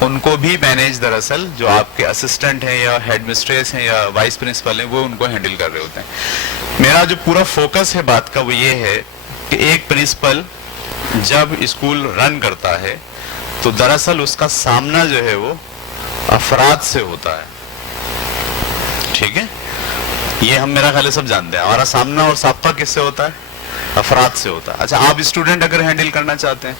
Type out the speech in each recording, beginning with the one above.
ان کو بھی مینیج دراصل جو آپ کے اسسٹنٹ ہیں یا ہیڈ مسٹریس ہیں یا وائس پرنسپل ہیں وہ ان کو ہینڈل کر رہے ہوتے ہیں. میرا جو پورا فوکس ہے بات کا وہ یہ ہے کہ ایک پرنسپل جب اسکول رن کرتا ہے تو دراصل اس کا سامنا جو ہے وہ افراد سے ہوتا ہے. ٹھیک ہے, یہ ہم میرا خیال ہے سب جانتے ہیں. ہمارا سامنا اور سابقہ کس سے ہوتا ہے؟ افراد سے ہوتا ہے. اچھا, آپ اسٹوڈنٹ اگر ہینڈل کرنا چاہتے ہیں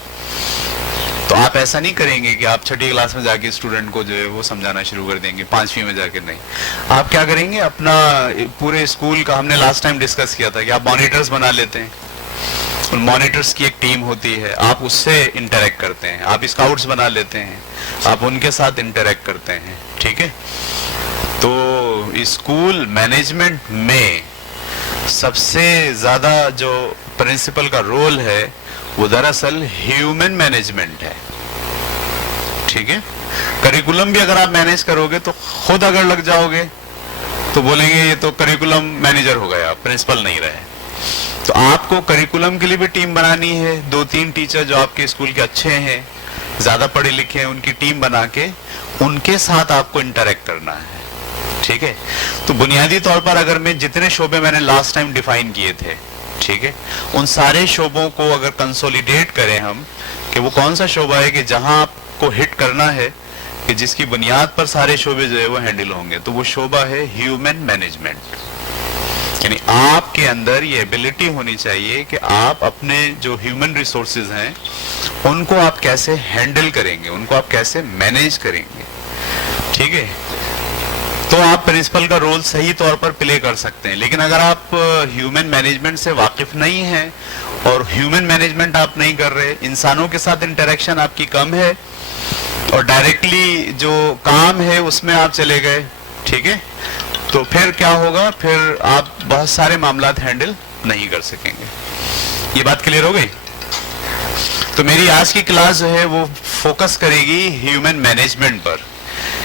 تو آپ ایسا نہیں کریں گے کہ آپ چھٹی کلاس میں جا کے اسٹوڈنٹ کو جو ہے وہ سمجھانا شروع کر دیں گے, 5ویں میں جا کے نہیں. آپ کیا کریں گے, اپنا پورے اسکول کا ہم نے لاسٹ ٹائم ڈسکس کیا تھا کہ آپ مانیٹرز بنا لیتے ہیں. ان مانیٹرز کی ایک ٹیم ہوتی ہے, آپ اس سے انٹریکٹ کرتے ہیں. آپ اسکاؤٹس بنا لیتے ہیں, آپ ان کے ساتھ انٹریکٹ کرتے ہیں. ٹھیک ہے, تو اسکول مینجمنٹ میں سب سے زیادہ جو پرنسپل کا رول ہے وہ دراصل ہیومن مینجمنٹ ہے. ٹھیک ہے, کریکولم بھی اگر آپ مینیج کرو گے تو خود اگر لگ جاؤ گے تو بولیں گے یہ تو کریکولم مینیجر ہو گیا, پرنسپل نہیں رہے. تو آپ کو کریکولم کے لیے بھی ٹیم بنانی ہے. 2-3 ٹیچر جو آپ کے اسکول کے اچھے ہیں, زیادہ پڑھے لکھے ہیں, ان کی ٹیم بنا کے ان کے ساتھ آپ کو انٹریکٹ کرنا ہے. ٹھیک ہے, تو بنیادی طور پر اگر میں جتنے شعبے میں نے لاسٹ ٹائم ڈیفائن کیے تھے, ٹھیک ہے, ان سارے شعبوں کو اگر کنسولیڈیٹ کریں ہم کہ وہ کون سا شعبہ ہے کہ جہاں آپ کو ہٹ کرنا ہے کہ جس کی بنیاد پر سارے شعبے جو ہے وہ ہینڈل ہوں گے, تو وہ شعبہ ہے ہیومن مینجمنٹ. یعنی آپ کے اندر یہ ایبلٹی ہونی چاہیے کہ آپ اپنے جو ہیومن ریسورسز ہیں ان کو آپ کیسے ہینڈل کریں گے, ان کو آپ کیسے مینیج کریں گے. ٹھیک ہے, تو آپ پرنسپل کا رول صحیح طور پر پلے کر سکتے ہیں. لیکن اگر آپ ہیومن مینجمنٹ سے واقف نہیں ہیں اور ہیومن مینجمنٹ آپ نہیں کر رہے, انسانوں کے ساتھ انٹریکشن آپ کی کم ہے اور ڈائریکٹلی جو کام ہے اس میں آپ چلے گئے, ٹھیک ہے, تو پھر کیا ہوگا, پھر آپ بہت سارے معاملات ہینڈل نہیں کر سکیں گے. یہ بات کلیئر ہو گئی؟ تو میری آج کی کلاس جو ہے وہ فوکس کرے گی ہیومن مینجمنٹ پر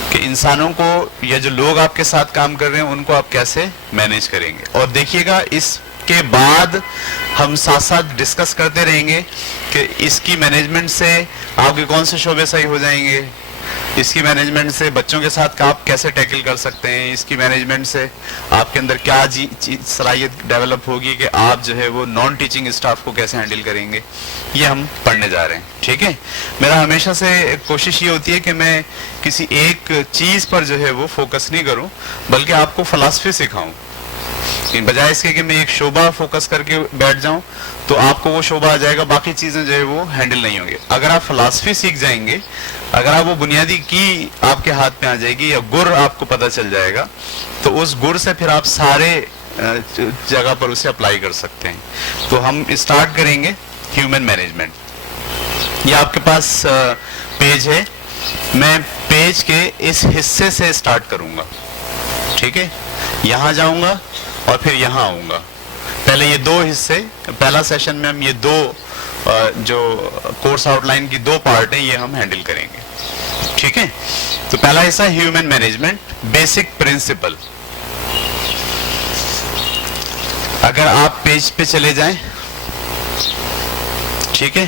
کہ انسانوں کو یا جو لوگ آپ کے ساتھ کام کر رہے ہیں ان کو آپ کیسے مینیج کریں گے. اور دیکھیے گا اس کے بعد ہم ساتھ ساتھ ڈسکس کرتے رہیں گے کہ اس کی مینجمنٹ سے آپ کے کون سے شعبے صحیح ہو جائیں گے, اس کی مینجمنٹ سے بچوں کے ساتھ آپ کیسے ٹیکل کر سکتے ہیں, اس کی مینجمنٹ سے آپ کے اندر کیا صلاحیت ڈیولپ ہوگی کہ آپ جو ہے وہ نان ٹیچنگ اسٹاف کو کیسے ہینڈل کریں گے. یہ ہم پڑھنے جا رہے ہیں. ٹھیک ہے, میرا ہمیشہ سے کوشش یہ ہوتی ہے کہ میں کسی ایک چیز پر جو ہے وہ فوکس نہیں کروں بلکہ آپ کو فلسفی سکھاؤں. بجائے اس کے کہ میں ایک شعبہ فوکس کر کے بیٹھ جاؤں تو آپ کو وہ شعبہ آ جائے گا, باقی چیزیں جو ہے وہ ہینڈل نہیں ہوں گے. اگر آپ فلسفی سیکھ جائیں گے, اگر آپ وہ بنیادی کی آپ کے ہاتھ میں آ جائے گی یا گر آپ کو پتہ چل جائے گا, تو اس گر سے پھر آپ سارے جگہ پر اسے اپلائی کر سکتے ہیں. تو ہم اسٹارٹ کریں گے ہیومن مینجمنٹ. یہ آپ کے پاس پیج ہے, میں پیج کے اس حصے سے اسٹارٹ کروں گا. ٹھیک ہے, یہاں جاؤں گا اور پھر یہاں آؤں گا. پہلے یہ 2 حصے, پہلا سیشن میں ہم یہ 2 جو کورس آؤٹ لائن کی 2 پارٹ ہیں یہ ہم ہینڈل کریں گے. ٹھیک ہے, تو پہلا حصہ ہیومن مینجمنٹ بیسک پرنسپل. اگر آپ پیج پہ چلے جائیں, ٹھیک ہے,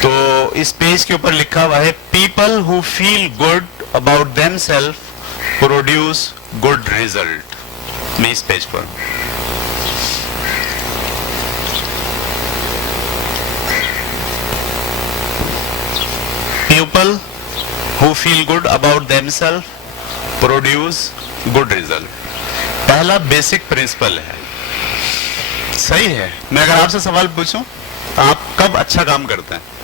تو اس پیج کے اوپر لکھا ہوا ہے people who feel good about them self produce good result. میں اس پیج پر people who feel good about them self produce good result. پہلا بیسک پرنسپل ہے. صحیح ہے, میں اگر آپ سے سوال پوچھوں آپ کب اچھا کام کرتے ہیں,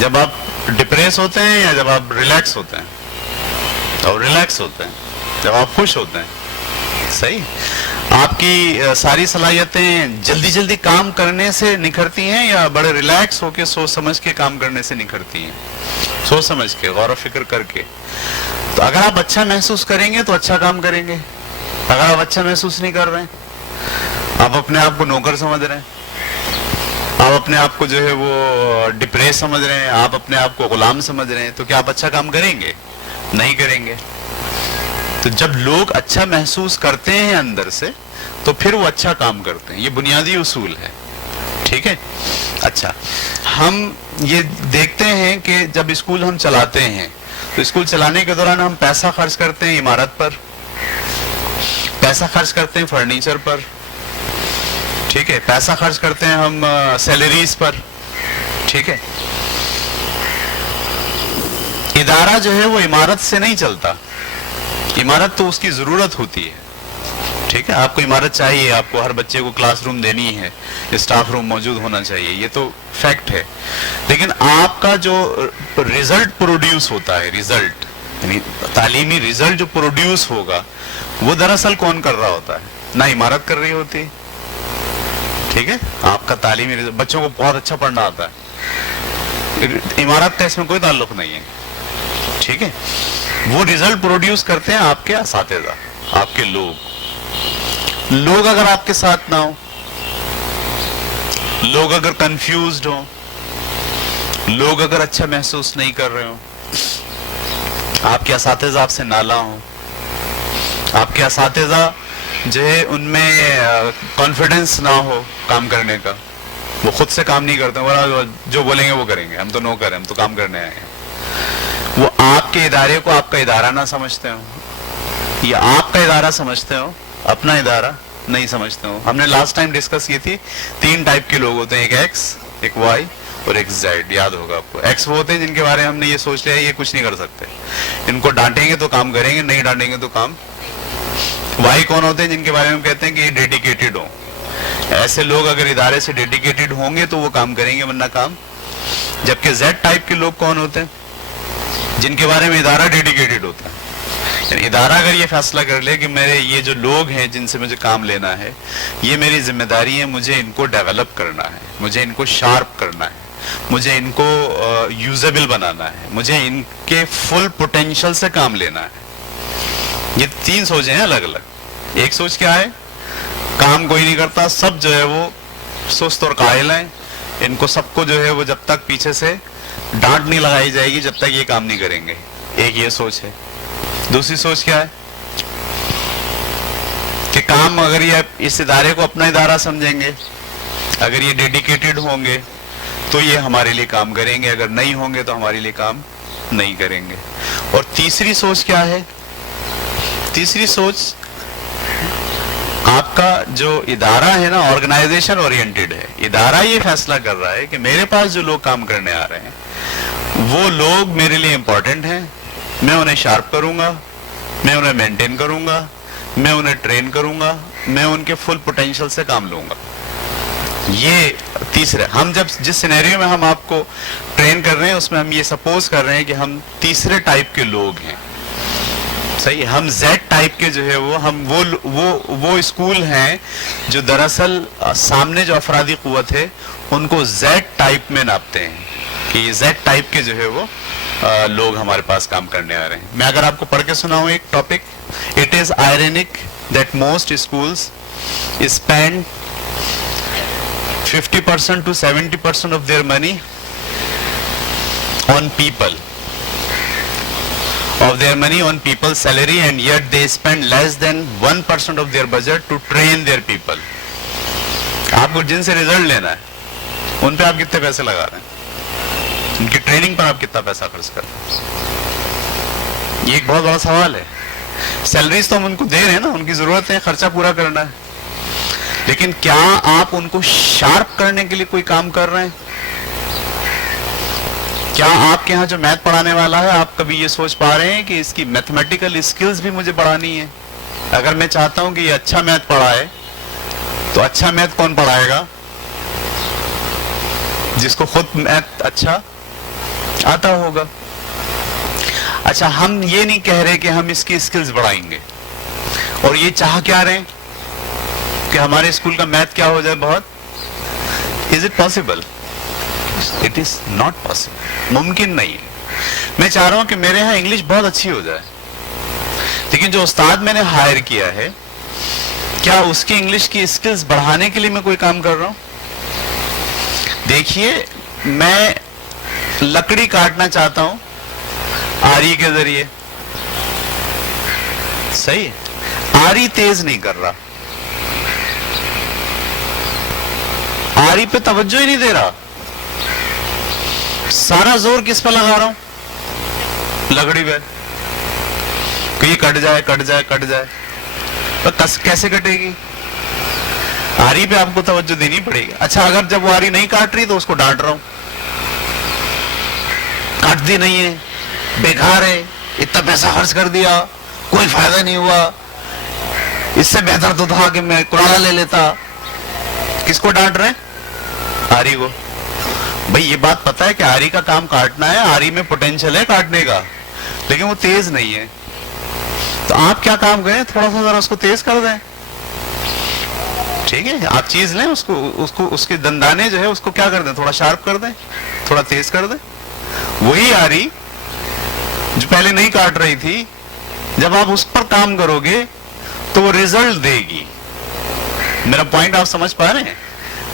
جب آپ ڈپریس ہوتے ہیں یا جب آپ ریلیکس ہوتے ہیں؟ اور ریلیکس ہوتے ہیں, جب آپ خوش ہوتے ہیں. صحیح, آپ کی ساری صلاحیتیں جلدی جلدی کام کرنے سے نکھرتی ہیں یا بڑے ریلیکس ہو کے سوچ سمجھ کے کام کرنے سے نکھرتی ہیں؟ سوچ سمجھ کے, غور و فکر کر کے. تو اگر آپ اچھا محسوس کریں گے تو اچھا کام کریں گے. اگر آپ اچھا محسوس نہیں کر رہے ہیں, آپ اپنے آپ کو نوکر سمجھ رہے ہیں, آپ اپنے آپ کو جو ہے وہ ڈپریس سمجھ رہے ہیں, آپ اپنے آپ کو غلام سمجھ رہے ہیں, تو کیا آپ اچھا کام کریں گے؟ نہیں کریں گے. تو جب لوگ اچھا محسوس کرتے ہیں اندر سے تو پھر وہ اچھا کام کرتے ہیں. یہ بنیادی اصول ہے. ٹھیک ہے. اچھا, ہم یہ دیکھتے ہیں کہ جب اسکول ہم چلاتے ہیں تو اسکول چلانے کے دوران ہم پیسہ خرچ کرتے ہیں عمارت پر, پیسہ خرچ کرتے ہیں فرنیچر پر, ٹھیک ہے, پیسہ خرچ کرتے ہیں ہم سیلریز پر. ٹھیک ہے. ادارہ جو ہے وہ عمارت سے نہیں چلتا, عمارت تو اس کی ضرورت ہوتی ہے. ٹھیک ہے, آپ کو عمارت چاہیے, آپ کو ہر بچے کو کلاس روم دینی ہے, اسٹاف روم موجود ہونا چاہیے, یہ تو فیکٹ ہے. لیکن آپ کا جو ریزلٹ پروڈیوس ہوتا ہے, ریزلٹ یعنی تعلیمی ریزلٹ جو پروڈیوس ہوگا وہ دراصل کون کر رہا ہوتا ہے؟ نہ عمارت کر رہی ہوتی. ٹھیک ہے, آپ کا تعلیمی ریزلٹ, بچوں کو بہت اچھا پڑھنا آتا ہے, عمارت کا اس میں کوئی تعلق نہیں ہے. ٹھیک ہے, وہ ریزلٹ پروڈیوس کرتے ہیں آپ کے اساتذہ, آپ کے لوگ. لوگ اگر آپ کے ساتھ نہ ہو, لوگ اگر کنفیوزڈ ہوں, لوگ اگر اچھا محسوس نہیں کر رہے ہوں, آپ کے اساتذہ آپ سے نالاں ہوں, آپ کے اساتذہ جو ہے ان میں کانفیڈنس نہ ہو کام کرنے کا, وہ خود سے کام نہیں کرتے, جو بولیں گے وہ کریں گے, ہم تو نو کریں, ہم تو کام کرنے آئے ہیں. وہ آپ کے ادارے کو آپ کا ادارہ نہ سمجھتے ہو, یا آپ کا ادارہ سمجھتے ہو, اپنا ادارہ نہیں سمجھتے ہو. ہم نے لاسٹ ٹائم ڈسکس کی تھی 3 ٹائپ کے لوگ ہوتے ہیں, ایک ایکس, ایک وائی اور ایک زیڈ. یاد ہوگا آپ کو. ایکس وہ ہوتے ہیں جن کے بارے میں ہم نے یہ سوچ لیا یہ کچھ نہیں کر سکتے, ان کو ڈانٹیں گے تو کام کریں گے, نہیں ڈانٹیں گے تو کام. وائی کون ہوتے ہیں؟ جن کے بارے میں ہم کہتے ہیں کہ یہ ڈیڈیکیٹڈ ہوں. ایسے لوگ اگر ادارے سے ڈیڈیکیٹڈ ہوں گے تو وہ کام کریں گے, ورنہ کام. جبکہ زیڈ ٹائپ کے لوگ کون ہوتے ہیں؟ جن کے بارے میں ادارہ ڈیڈیکیٹڈ ہوتا ہے. یعنی ادارہ اگر یہ فیصلہ کر لے کہ میرے یہ جو لوگ ہیں جن سے مجھے کام لینا ہے یہ میری ذمہ داری ہے, مجھے ان کو ڈیولپ کرنا ہے, مجھے ان کو شارپ کرنا ہے, مجھے ان کو یوزیبل بنانا ہے, مجھے ان کے فل پوٹینشل سے کام لینا ہے. یہ 3 سوچیں ہیں الگ الگ. ایک سوچ کیا ہے؟ کام کوئی نہیں کرتا, سب جو ہے وہ سست اور قائل ہیں, ان کو سب کو جو ہے وہ جب تک پیچھے سے ڈانٹ نہیں لگائی جائے گی جب تک یہ کام نہیں کریں گے. ایک یہ سوچ ہے. دوسری سوچ کیا ہے کہ کام اگر یہ اس ادارے کو اپنا ادارہ سمجھیں گے, اگر یہ ڈیڈیکیٹڈ ہوں گے تو یہ ہمارے لیے کام کریں گے, اگر نہیں ہوں گے تو ہمارے لیے کام نہیں کریں گے. اور تیسری سوچ کیا ہے؟ تیسری سوچ آپ کا جو ادارہ ہے نا آرگنائزیشن اورینٹڈ ہے. ادارہ یہ فیصلہ کر رہا ہے کہ میرے پاس جو لوگ کام کرنے آ رہے ہیں وہ لوگ میرے لیے امپورٹنٹ ہیں, میں انہیں شارپ کروں گا, میں انہیں مینٹین کروں گا, میں انہیں ٹرین کروں گا, میں ان کے فل پوٹینشل سے کام لوں گا. یہ تیسرا. ہم جب جس سینیریو میں ہم آپ کو ٹرین کر رہے ہیں اس میں ہم یہ سپوز کر رہے ہیں کہ ہم تیسرے ٹائپ کے لوگ ہیں. صحیح, ہم زیڈ ٹائپ کے جو ہے وہ اسکول ہیں جو دراصل سامنے جو افرادی قوت ہے ان کو زیڈ ٹائپ میں ناپتے ہیں کہ یہ زیڈ ٹائپ کے جو ہے وہ لوگ ہمارے پاس کام کرنے آ رہے ہیں. میں اگر آپ کو پڑھ کے سناؤں ایک topic, it is ironic that most schools spend 50% to 70% of their money on people, of their money on people's salary, and yet they spend less than 1% of their budget to train their people. آپ کو جن سے result لینا ہے ان پہ آپ کتنے پیسے لگا رہے ہیں, ان کی ٹریننگ پر آپ کتنا پیسہ خرچ کر رہے ہیں؟ یہ ایک بہت بڑا سوال ہے. سیلریز تو ہم ان کو دے رہے ہیں نا, ان کی ضرورت ہے, خرچہ پورا کرنا ہے, لیکن کیا آپ ان کو شارپ کرنے کے لیے کوئی کام کر رہے ہیں؟ کیا آپ کے ہاں جو میتھ پڑھانے والا ہے آپ کبھی یہ سوچ پا رہے ہیں کہ اس کی میتھمیٹیکل اسکلز بھی مجھے بڑھانی ہے؟ اگر میں چاہتا ہوں کہ یہ اچھا میتھ پڑھائے تو اچھا میتھ کون پڑھائے گا؟ جس کو خود میتھ اچھا آتا ہوگا. اچھا, ہم یہ نہیں کہہ رہے کہ ہم اس کی اسکلز بڑھائیں گے, اور یہ چاہ کیا رہے کہ ہمارے اسکول کا میتھ کیا ہو جائے بہت. Is it possible? It is not possible, ممکن نہیں ہے. میں چاہ رہا ہوں کہ میرے ہاں انگلش بہت اچھی ہو جائے, لیکن جو استاد میں نے ہائر کیا ہے کیا اس کی انگلش کی اسکلز بڑھانے کے لیے میں کوئی کام کر رہا ہوں؟ دیکھیے, میں لکڑی کاٹنا چاہتا ہوں آری کے ذریعے, صحیح ہے. آری تیز نہیں کر رہا, آری پہ توجہ ہی نہیں دے رہا, سارا زور کس پہ لگا رہا ہوں؟ لکڑی پہ, کہ یہ کٹ جائے کٹ جائے کٹ جائے. تو کیسے کٹے گی؟ آری پہ آپ کو توجہ دینی پڑے گی. اچھا اگر جب وہ آری نہیں کاٹ رہی تو اس کو ڈانٹ رہا ہوں, کاٹتی نہیں ہے, بیکار ہے, اتنا پیسہ خرچ کر دیا, کوئی فائدہ نہیں ہوا, اس سے بہتر تو تھا کہ میں کرانا لے لیتا. کس کو ڈانٹ رہے ہیں؟ آری کو. بھئی یہ بات پتا ہے کہ آری کا کام کاٹنا ہے, آری میں پوٹینشل ہے کاٹنے کا, لیکن وہ تیز نہیں ہے. تو آپ کیا کام کریں, تھوڑا سا ذرا اس کو تیز کر دیں. ٹھیک ہے, آپ چیز لیں, اس کے دندانے جو ہے اس کو کیا کر دیں, تھوڑا شارپ کر دیں, تھوڑا تیز کر دیں. وہی آری جو پہلے نہیں کاٹ رہی تھی, جب آپ اس پر کام کرو گے تو وہ ریزلٹ دے گی. میرا پوائنٹ آپ سمجھ پا رہے ہیں؟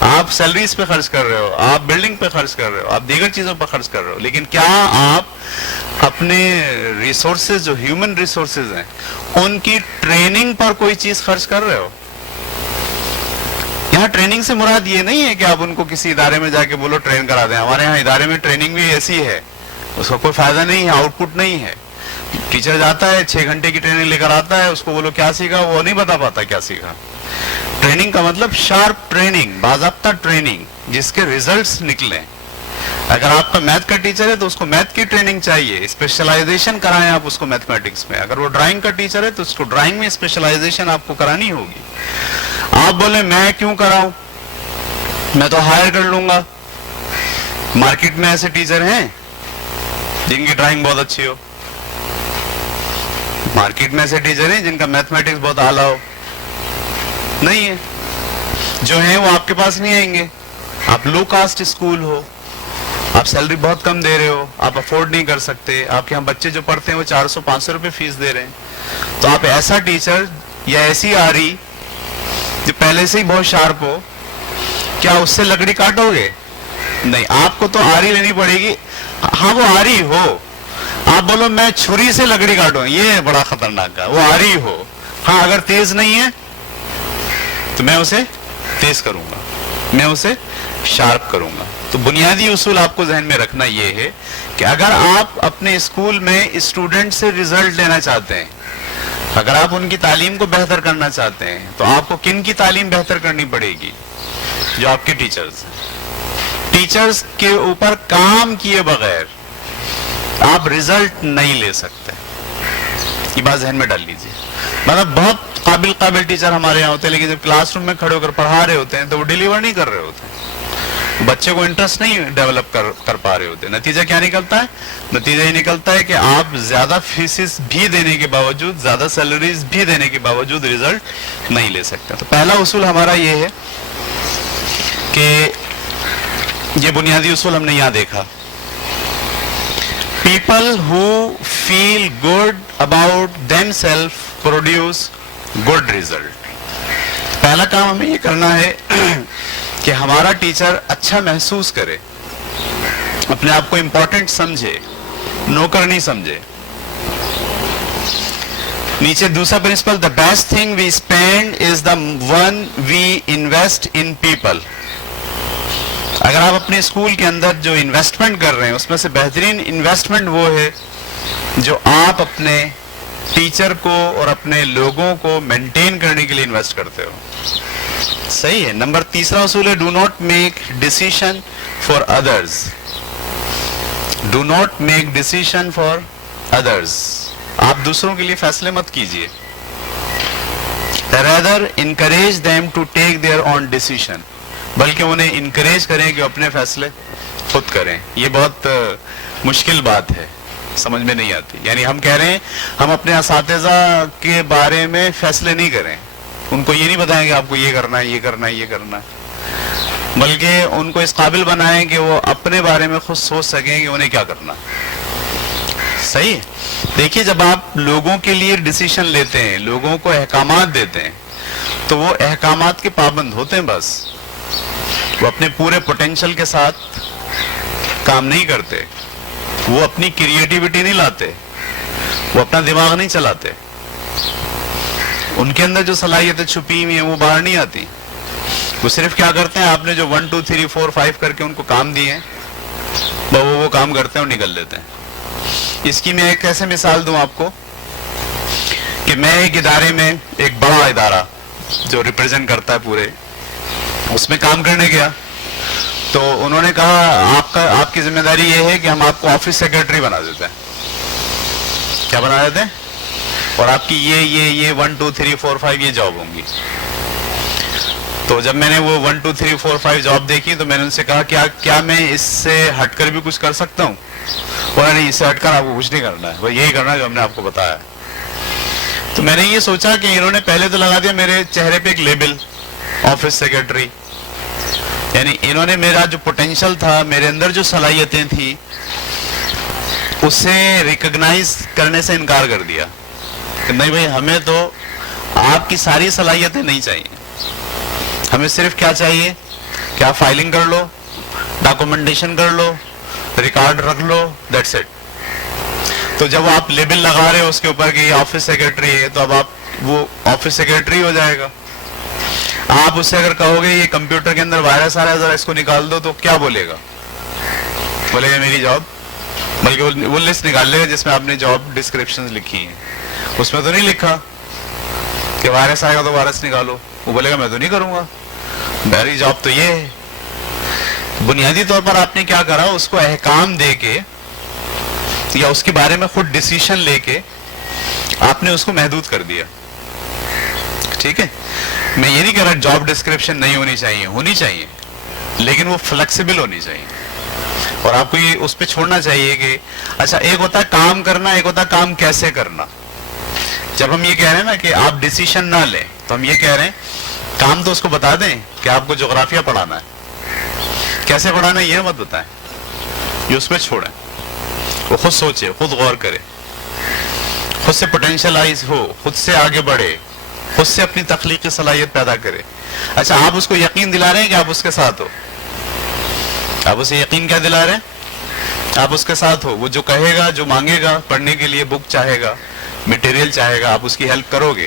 آپ سیلریز پہ خرچ کر رہے ہو, آپ بلڈنگ پہ خرچ کر رہے ہو, آپ دیگر چیزوں پہ خرچ کر رہے ہو, لیکن کیا آپ اپنے ریسورسز جو ہیومن ریسورسز ہیں ان کی ٹریننگ پر کوئی چیز خرچ کر رہے ہو؟ یہاں ٹریننگ سے مراد یہ نہیں ہے کہ آپ ان کو کسی ادارے میں جا کے بولو ٹرین کرا دیں. ہمارے یہاں ادارے میں ٹریننگ بھی ایسی ہے, اس کا کوئی فائدہ نہیں ہے, آؤٹ پٹ نہیں ہے. ٹیچر جاتا ہے 6 گھنٹے کی ٹریننگ لے کر آتا ہے, اس کو بولو کیا سیکھا, وہ نہیں بتا پاتا کیا سیکھا. ٹریننگ کا مطلب شارپ ٹریننگ, باضابطہ ٹریننگ جس کے ریزلٹس نکلیں. اگر آپ کا میتھ کا ٹیچر ہے تو اس کو میتھ کی ٹریننگ چاہیے, اسپیشلائزیشن کرائیں آپ اس کو میتھمیٹکس میں. اگر وہ ڈرائنگ کا ٹیچر ہے تو اس کو ڈرائنگ میں اسپیشلائزیشن آپ کو کرانی ہوگی. آپ بولیں میں کیوں کراؤں, میں تو ہائر کر لوں گا. مارکیٹ میں ایسے ٹیچر ہیں جن کی ڈرائنگ بہت اچھی ہو, مارکیٹ میں ایسے ٹیچر ہیں جن کا میتھمیٹکس بہت اعلیٰ ہو. نہیں ہے, جو ہیں وہ آپ کے پاس نہیں آئیں گے. آپ لو کاسٹ اسکول ہو, آپ سیلری بہت کم دے رہے ہو, آپ افورڈ نہیں کر سکتے, آپ کے یہاں بچے جو پڑھتے ہیں وہ 400-500 روپے فیس دے رہے ہیں, تو آپ ایسا ٹیچر یا ایسی آری جو پہلے سے ہی بہت شارپ ہو, کیا اس سے لکڑی کاٹو گے؟ نہیں, آپ کو تو آری لینی پڑے گی. ہاں وہ آری ہو, آپ بولو میں چھری سے لکڑی کاٹوں, یہ بڑا خطرناک ہے. وہ آری ہو, ہاں اگر تیز نہیں ہے تو میں اسے تیز کروں گا, میں اسے شارپ کروں گا. تو بنیادی اصول آپ کو ذہن میں رکھنا یہ ہے کہ اگر آپ اپنے اسکول میں اسٹوڈنٹ سے ریزلٹ لینا چاہتے ہیں, اگر آپ ان کی تعلیم کو بہتر کرنا چاہتے ہیں, تو آپ کو کن کی تعلیم بہتر کرنی پڑے گی؟ جو آپ کے ٹیچرز ہیں. ٹیچرز کے اوپر کام کیے بغیر آپ ریزلٹ نہیں لے سکتے. یہ بات ذہن میں ڈال لیجیے. مطلب بہت قابل ٹیچر ہمارے یہاں ہوتے ہیں, لیکن جب کلاس روم میں کھڑے ہو کر پڑھا رہے ہوتے ہیں تو وہ ڈیلیور نہیں کر رہے ہوتے ہیں, بچے کو انٹرسٹ نہیں ڈیولپ کر پا رہے ہوتے. نتیجہ کیا نکلتا ہے؟ نتیجہ یہ نکلتا ہے کہ آپ زیادہ فیسز بھی دینے کے باوجود, زیادہ سیلریز بھی دینے کے باوجود ریزلٹ نہیں لے سکتے. تو پہلا اصول ہمارا یہ ہے کہ یہ بنیادی اصول ہم نے یہاں دیکھا. People who feel good about themselves produce good result. پہلا کام ہمیں یہ کرنا ہے کہ ہمارا ٹیچر اچھا محسوس کرے, اپنے آپ کو امپورٹنٹ سمجھے, نوکر نہیں سمجھے. نیچے دوسرا principal, the best thing we spend is the one we invest in people. اگر آپ اپنے اسکول کے اندر جو انویسٹمنٹ کر رہے ہیں اس میں سے بہترین انویسٹمنٹ وہ ہے جو آپ اپنے ٹیچر کو اور اپنے لوگوں کو مینٹین کرنے کے لیے انویسٹ کرتے ہو. صحیح ہے. نمبر تیسرا اصول ہے, do not make decision for others. Do not make decision for others. آپ دوسروں کے لیے فیصلے مت کیجیے. rather encourage them to take their own decision. بلکہ انہیں انکریج کریں کہ اپنے فیصلے خود کریں. یہ بہت مشکل بات ہے, سمجھ میں نہیں آتی. یعنی ہم کہہ رہے ہیں ہم اپنے اساتذہ کے بارے میں فیصلے نہیں کریں, ان کو یہ نہیں بتائیں کہ آپ کو یہ کرنا ہے, یہ کرنا ہے, یہ کرنا ہے, بلکہ ان کو اس قابل بنائیں کہ وہ اپنے بارے میں خود سوچ سکیں کہ انہیں کیا کرنا. صحیح ہے. دیکھیے جب آپ لوگوں کے لیے ڈیسیشن لیتے ہیں, لوگوں کو احکامات دیتے ہیں, تو وہ احکامات کے پابند ہوتے ہیں. بس وہ اپنے پورے پوٹینشل کے ساتھ کام نہیں کرتے, وہ اپنی کریٹیوٹی نہیں لاتے, وہ اپنا دماغ نہیں چلاتے. ان کے اندر جو صلاحیتیں چھپی ہوئی ہیں وہ باہر نہیں آتی. وہ صرف کیا کرتے ہیں, آپ نے جو 1 2 3 4 5 کر کے ان کو کام دیے ہیں, وہ کام کرتے ہیں اور نکل لیتے ہیں. اس کی میں ایک ایسے مثال دوں آپ کو کہ میں ایک ادارے میں, ایک بڑا ادارہ جو ریپرزینٹ کرتا ہے پورے, اس میں کام کرنے گیا. تو انہوں نے کہا آپ کی ذمہ داری یہ ہے کہ ہم آپ کو آفس سیکرٹری بنا دیتے ہیں. کیا بنا دیتے ہیں؟ اور آپ کی یہ 1 2 3 4 5 یہ جاب ہوں گی. تو جب میں نے وہ 1 2 3 4 5 جاب دیکھی تو میں نے ان سے کہا کیا میں اس سے ہٹ کر بھی کچھ کر سکتا ہوں؟ اور نہیں, اس سے ہٹ کر آپ کو کچھ نہیں کرنا ہے, وہ یہی کرنا ہے جو ہم نے آپ کو بتایا ہے. تو میں نے یہ سوچا کہ انہوں نے پہلے تو لگا دیا میرے چہرے پہ ایک لیبل, آفس سیکرٹری. یعنی انہوں نے میرا جو پوٹینشل تھا, میرے اندر جو صلاحیتیں تھیں, اسے ریکگنائز کرنے سے انکار کر دیا کہ نہیں بھائی, ہمیں تو آپ کی ساری صلاحیتیں نہیں چاہیے. ہمیں صرف کیا چاہیے کہ آپ فائلنگ کر لو, ڈاکومنٹیشن کر لو, ریکارڈ رکھ لو, دیٹس اٹ. تو جب آپ لیبل لگا رہے ہو اس کے اوپر کہ یہ آفس سیکرٹری ہے, تو اب آپ وہ آفس سیکرٹری ہو جائے گا. آپ اس سے اگر کہو گے یہ کمپیوٹر کے اندر وائرس آ رہا ہے ذرا اس کو نکال دو, تو کیا بولے گا؟ بولے گا میری جاب, بلکہ وہ لسٹ نکال لے گا جس میں آپ نے جاب ڈسکرپشن لکھی ہیں. اس میں تو نہیں لکھا کہ وائرس آئے گا تو وائرس نکالو. وہ بولے گا میں تو نہیں کروں گا, میری جاب تو یہ ہے. بنیادی طور پر آپ نے کیا کرا, اس کو احکام دے کے یا اس کے بارے میں خود ڈیسیشن لے کے آپ نے اس کو محدود کر دیا. ٹھیک ہے, میں یہ نہیں کہہ رہا جاب ڈسکرپشن نہیں ہونی چاہیے, ہونی چاہیے, لیکن وہ فلیکسیبل ہونی چاہیے. اور آپ کو یہ اس پہ چھوڑنا چاہیے کہ اچھا ایک ہوتا ہے کام کرنا, ایک ہوتا ہے کام کیسے کرنا. جب ہم یہ کہہ رہے ہیں نا کہ آپ ڈیسیشن نہ لیں, تو ہم یہ کہہ رہے ہیں کام تو اس کو بتا دیں کہ آپ کو جغرافیہ پڑھانا ہے, کیسے پڑھانا ہے یہ مت بتائیں, یہ اس پہ چھوڑیں. وہ خود سوچے, خود غور کرے, خود سے پوٹینشلائز ہو, خود سے آگے بڑھے, خود سے اپنی تخلیقی صلاحیت پیدا کرے. اچھا آپ اس کو یقین دلا رہے ہیں کہ آپ اس کے ساتھ ہو, آپ اسے یقین کیا دلا رہے ہیں؟ آپ اس کے ساتھ ہو. وہ جو کہے گا, جو مانگے گا پڑھنے کے لیے, بک چاہے گا, مٹیریل چاہے گا, آپ اس کی ہیلپ کرو گے.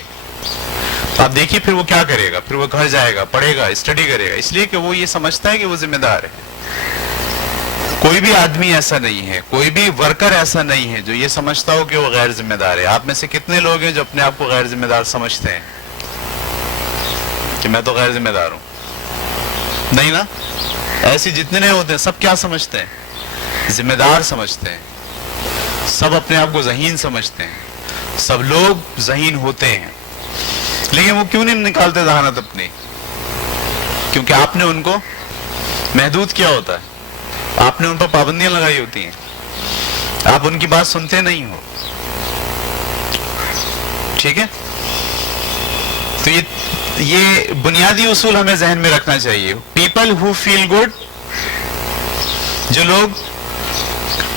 تو آپ دیکھیے پھر وہ کیا کرے گا, پھر وہ گھر جائے گا, پڑھے گا, اسٹڈی کرے گا, اس لیے کہ وہ یہ سمجھتا ہے کہ وہ ذمہ دار ہے. کوئی بھی آدمی ایسا نہیں ہے, کوئی بھی ورکر ایسا نہیں ہے جو یہ سمجھتا ہو کہ وہ غیر ذمہ دار ہے. آپ میں سے کتنے لوگ ہیں جو اپنے آپ کو غیر ذمہ دار سمجھتے ہیں کہ میں تو غیر ذمہ دار ہوں؟ نہیں نا. ایسے جتنے نہیں ہوتے سب کیا سمجھتے ہیں؟ ذمہ دار سمجھتے ہیں. سب اپنے آپ کو ذہین سمجھتے ہیں, سب لوگ ذہین ہوتے ہیں, لیکن وہ کیوں نہیں نکالتے ذہانت اپنی؟ کیونکہ آپ نے ان کو محدود کیا ہوتا ہے, آپ نے ان پر پابندیاں لگائی ہوتی ہیں, آپ ان کی بات سنتے نہیں ہو. ٹھیک ہے, تو یہ بنیادی اصول ہمیں ذہن میں رکھنا چاہیے. پیپل ہو فیل گڈ, جو لوگ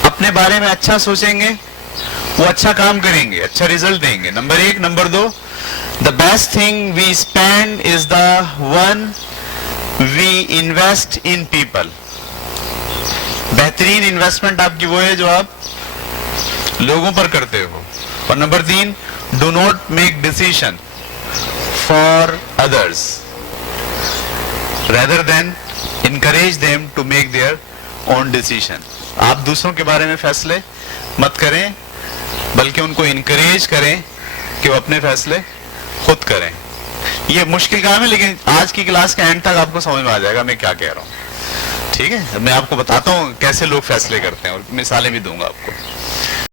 اپنے بارے میں اچھا سوچیں گے وہ اچھا کام کریں گے, اچھا ریزلٹ دیں گے. Number 1. Number 2, the best thing we spend is the one we invest in people. بہترین انویسٹمنٹ آپ کی وہ ہے جو آپ لوگوں پر کرتے ہو. اور number 3, do not make decision for others rather than encourage them to make their own decision. آپ دوسروں کے بارے میں فیصلے مت کریں, بلکہ ان کو انکریج کریں کہ وہ اپنے فیصلے خود کریں. یہ مشکل کام ہے, لیکن آج کی کلاس کے اینڈ تک آپ کو سمجھ میں آ جائے گا میں کیا کہہ رہا ہوں. ٹھیک ہے, میں آپ کو بتاتا ہوں کیسے لوگ فیصلے کرتے ہیں اور مثالیں بھی دوں گا آپ کو.